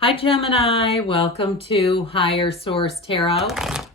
Hi Gemini, welcome to Higher Source Tarot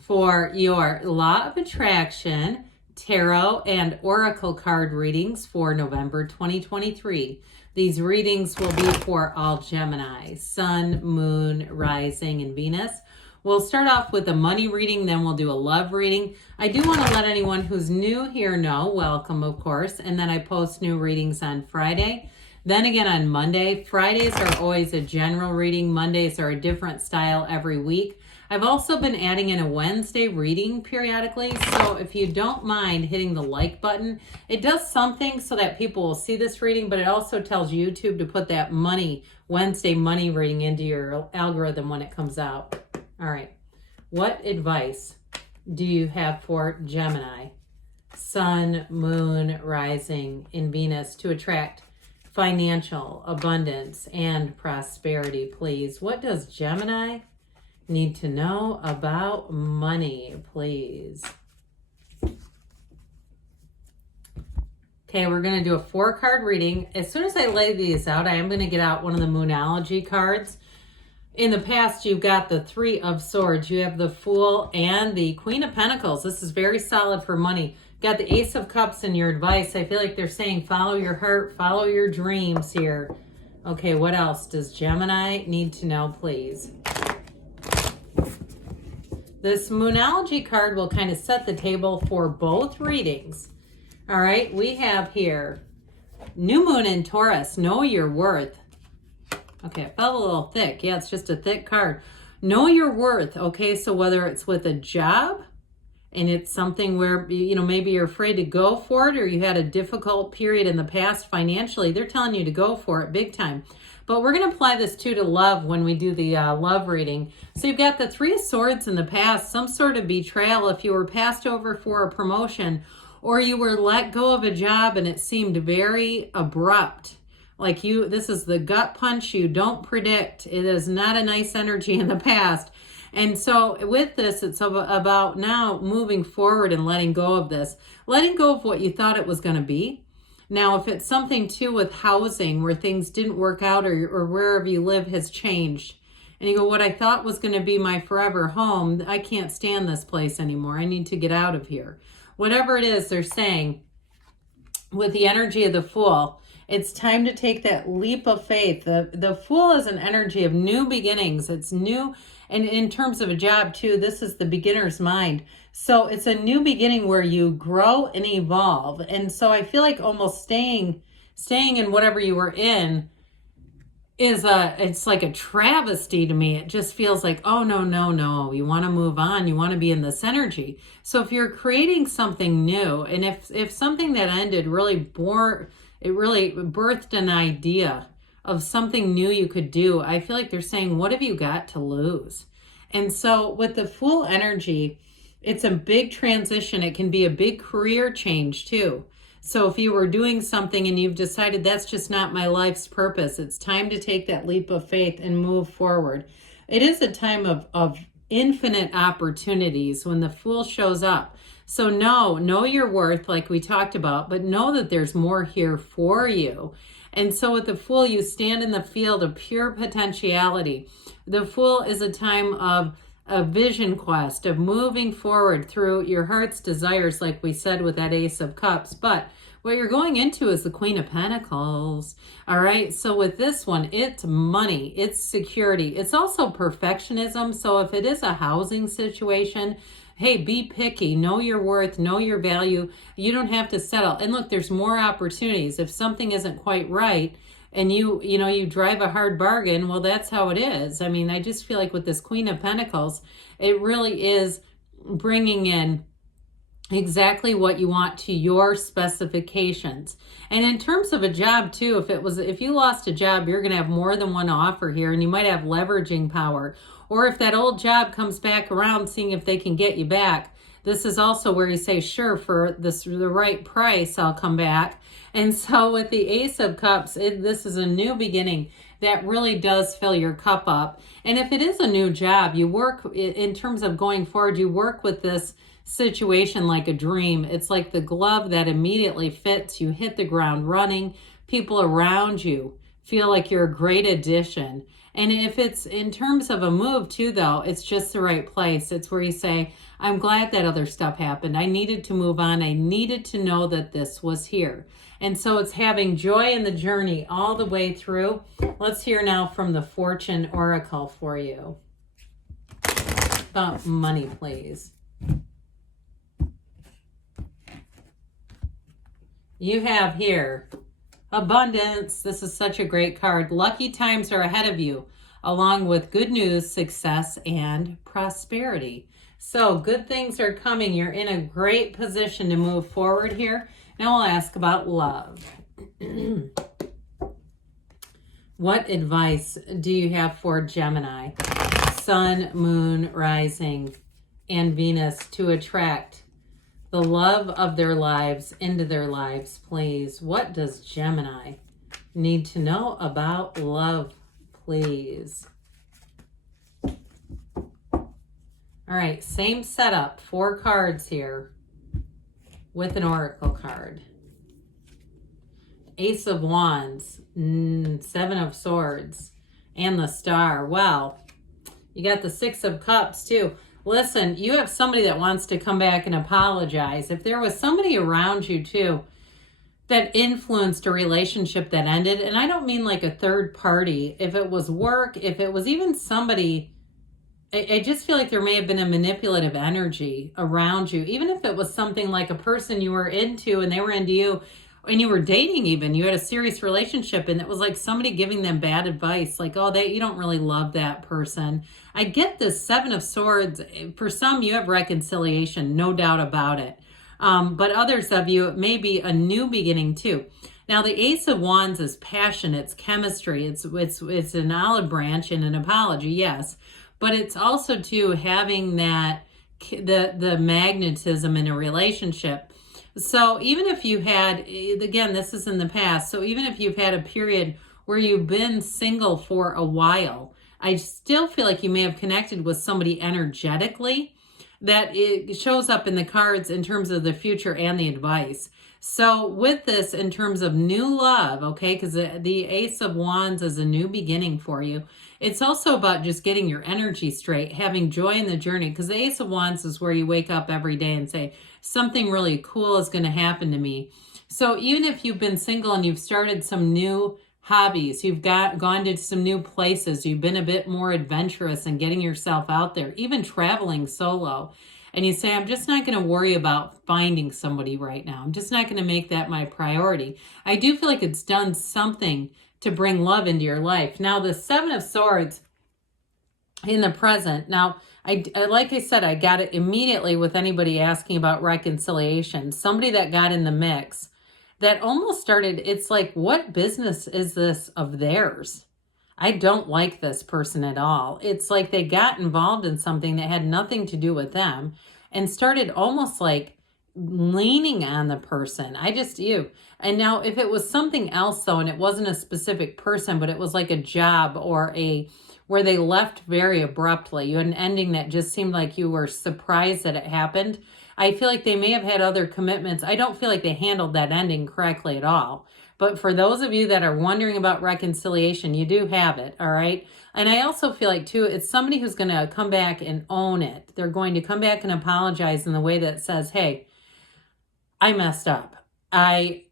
for your Law of Attraction Tarot and Oracle card readings for November 2023. These readings will be for all Gemini, Sun, Moon, Rising, and Venus. We'll start off with a money reading, then we'll do a love reading. I do want to let anyone who's new here know, welcome of course, and then I post new readings on Friday. Then again on Monday. Fridays are always a general reading. Mondays are a different style every week. I've also been adding in a Wednesday reading periodically. So if you don't mind hitting the like button, it does something so that people will see this reading, but it also tells YouTube to put that Wednesday money reading into your algorithm when it comes out. All right. What advice do you have for Gemini, Sun, Moon, Rising, and Venus to attract financial abundance and prosperity, please? What does Gemini need to know about money, please? Okay, we're going to do a 4-card reading. As soon as I lay these out, I am going to get out one of the Moonology cards. In the past, you've got the 3 of Swords. You have the Fool and the Queen of Pentacles. This is very solid for money. Got the Ace of Cups in your advice. I feel like they're saying follow your heart, follow your dreams here. Okay, what else does Gemini need to know, please? This Moonology card will kind of set the table for both readings. All right, we have here New Moon in Taurus, know your worth. Okay, it felt a little thick. Yeah, it's just a thick card. Know your worth. Okay, so whether it's with a job, and it's something where, maybe you're afraid to go for it, or you had a difficult period in the past financially, they're telling you to go for it big time. But we're going to apply this too to love when we do the love reading. So you've got the 3 of Swords in the past, some sort of betrayal if you were passed over for a promotion, or you were let go of a job and it seemed very abrupt. Like this is the gut punch you don't predict. It is not a nice energy in the past. And so with this, it's about now moving forward and letting go of this. Letting go of what you thought it was going to be. Now, if it's something too with housing where things didn't work out, or wherever you live has changed, and you go, what I thought was going to be my forever home, I can't stand this place anymore. I need to get out of here. Whatever it is they're saying with the energy of the Fool, it's time to take that leap of faith. The Fool is an energy of new beginnings. It's new. And in terms of a job too, this is the beginner's mind. So it's a new beginning where you grow and evolve. And so I feel like almost staying in whatever you were in it's like a travesty to me. It just feels like, oh, no. You want to move on. You want to be in this energy. So if you're creating something new, and if something that ended really birthed an idea of something new you could do, I feel like they're saying, what have you got to lose? And so with the Fool energy, it's a big transition. It can be a big career change too. So if you were doing something and you've decided that's just not my life's purpose, it's time to take that leap of faith and move forward. It is a time of infinite opportunities when the Fool shows up. So know your worth like we talked about, but know that there's more here for you. And so with the Fool, you stand in the field of pure potentiality. The Fool is a time of a vision quest, of moving forward through your heart's desires, like we said with that Ace of Cups. But what you're going into is the Queen of Pentacles. All right, so with this one, it's money, it's security. It's also perfectionism. So if it is a housing situation, hey, be picky, know your worth, know your value. You don't have to settle. And look, there's more opportunities. If something isn't quite right and you drive a hard bargain, well, that's how it is. I mean, I just feel like with this Queen of Pentacles, it really is bringing in exactly what you want to your specifications. And in terms of a job too, if you lost a job, you're going to have more than one offer here, and you might have leveraging power. Or if that old job comes back around, seeing if they can get you back, this is also where you say, sure, for the right price, I'll come back. And so with the Ace of Cups, this is a new beginning that really does fill your cup up. And if it is a new job, you work, in terms of going forward, you work with this situation like a dream. It's like the glove that immediately fits. You hit the ground running. People around you feel like you're a great addition. And if it's in terms of a move too, though, it's just the right place. It's where you say, I'm glad that other stuff happened. I needed to move on. I needed to know that this was here. And so it's having joy in the journey all the way through. Let's hear now from the Fortune Oracle for you. About money, please. You have here abundance. This is such a great card. Lucky times are ahead of you, along with good news, success, and prosperity. So good things are coming. You're in a great position to move forward here. Now we'll ask about love. What advice do you have for Gemini? Sun, moon, rising, and Venus to attract the love of their lives into their lives, please. What does Gemini need to know about love, please? All right, same setup. 4 cards here with an oracle card. Ace of Wands, 7 of Swords, and the Star. Well, you got the 6 of Cups too. Listen, you have somebody that wants to come back and apologize. If there was somebody around you too that influenced a relationship that ended, and I don't mean like a third party, if it was work, if it was even somebody, I just feel like there may have been a manipulative energy around you, even if it was something like a person you were into and they were into you, and you were dating even, you had a serious relationship, and it was like somebody giving them bad advice, like, oh, you don't really love that person. I get this 7 of Swords. For some, you have reconciliation, no doubt about it. But others of you, it may be a new beginning too. Now, the Ace of Wands is passion, it's chemistry, it's an olive branch and an apology, yes. But it's also too having that, the magnetism in a relationship. So even if you had, again, this is in the past, so even if you've had a period where you've been single for a while, I still feel like you may have connected with somebody energetically that it shows up in the cards in terms of the future and the advice. So with this, in terms of new love, okay, because the Ace of Wands is a new beginning for you. It's also about just getting your energy straight, having joy in the journey, because the Ace of Wands is where you wake up every day and say, something really cool is going to happen to me. So even if you've been single and you've started some new hobbies, you've gone to some new places, you've been a bit more adventurous and getting yourself out there, even traveling solo, and you say, I'm just not going to worry about finding somebody right now. I'm just not going to make that my priority. I do feel like it's done something to bring love into your life. Now, the 7 of Swords in the present. Now, I like I said, I got it immediately with anybody asking about reconciliation. Somebody that got in the mix that almost started, it's like, what business is this of theirs? I don't like this person at all. It's like they got involved in something that had nothing to do with them and started almost like leaning on the person. And now if it was something else though, and it wasn't a specific person, but it was like a job or where they left very abruptly, you had an ending that just seemed like you were surprised that it happened. I feel like they may have had other commitments. I don't feel like they handled that ending correctly at all. But for those of you that are wondering about reconciliation, you do have it, all right? And I also feel like, too, it's somebody who's going to come back and own it. They're going to come back and apologize in the way that says, hey, I messed up. I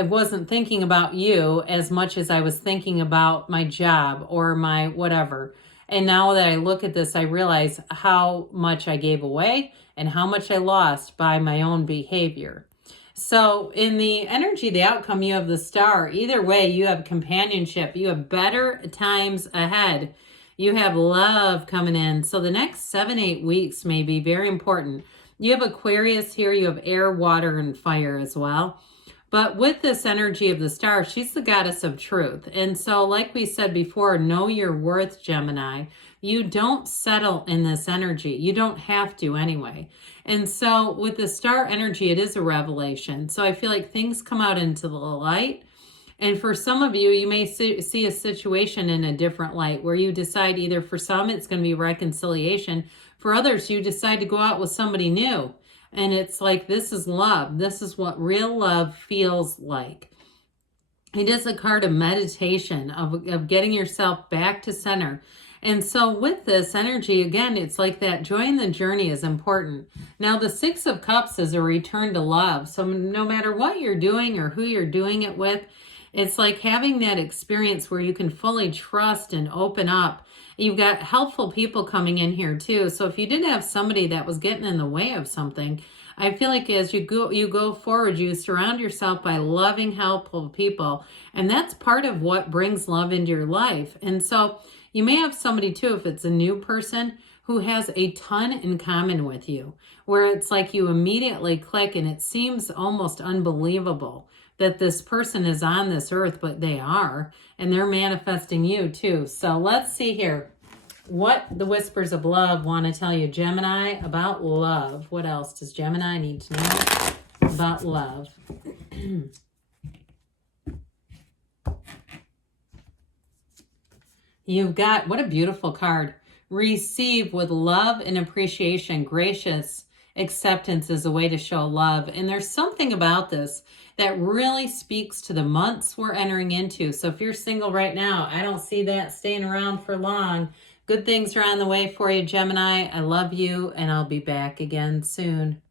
wasn't thinking about you as much as I was thinking about my job or my whatever. And now that I look at this, I realize how much I gave away and how much I lost by my own behavior. So in the energy, the outcome, you have the Star. Either way, you have companionship. You have better times ahead. You have love coming in. So the next 7-8 weeks may be very important. You have Aquarius here. You have air, water, and fire as well. But with this energy of the Star, she's the goddess of truth. And so like we said before, know your worth, Gemini. You don't settle in this energy. You don't have to anyway. And so with the Star energy, it is a revelation. So I feel like things come out into the light. And for some of you, you may see a situation in a different light where you decide either for some, it's going to be reconciliation. For others, you decide to go out with somebody new. And it's like, this is love. This is what real love feels like. It is a card of meditation, of getting yourself back to center. And so with this energy, again, it's like that joy in the journey is important. Now, the Six of Cups is a return to love. So no matter what you're doing or who you're doing it with, it's like having that experience where you can fully trust and open up. You've got helpful people coming in here too. So if you did have somebody that was getting in the way of something, I feel like as you go forward, you surround yourself by loving, helpful people. And that's part of what brings love into your life. And so you may have somebody too, if it's a new person, who has a ton in common with you, where it's like you immediately click and it seems almost unbelievable that this person is on this earth, but they are, and they're manifesting you too. So let's see here what the Whispers of Love want to tell you, Gemini, about love. What else does Gemini need to know about love? You've got, what a beautiful card. Receive with love and appreciation. Gracious acceptance is a way to show love. And there's something about this that really speaks to the months we're entering into. So if you're single right now, I don't see that staying around for long. Good things are on the way for you, Gemini. I love you, and I'll be back again soon.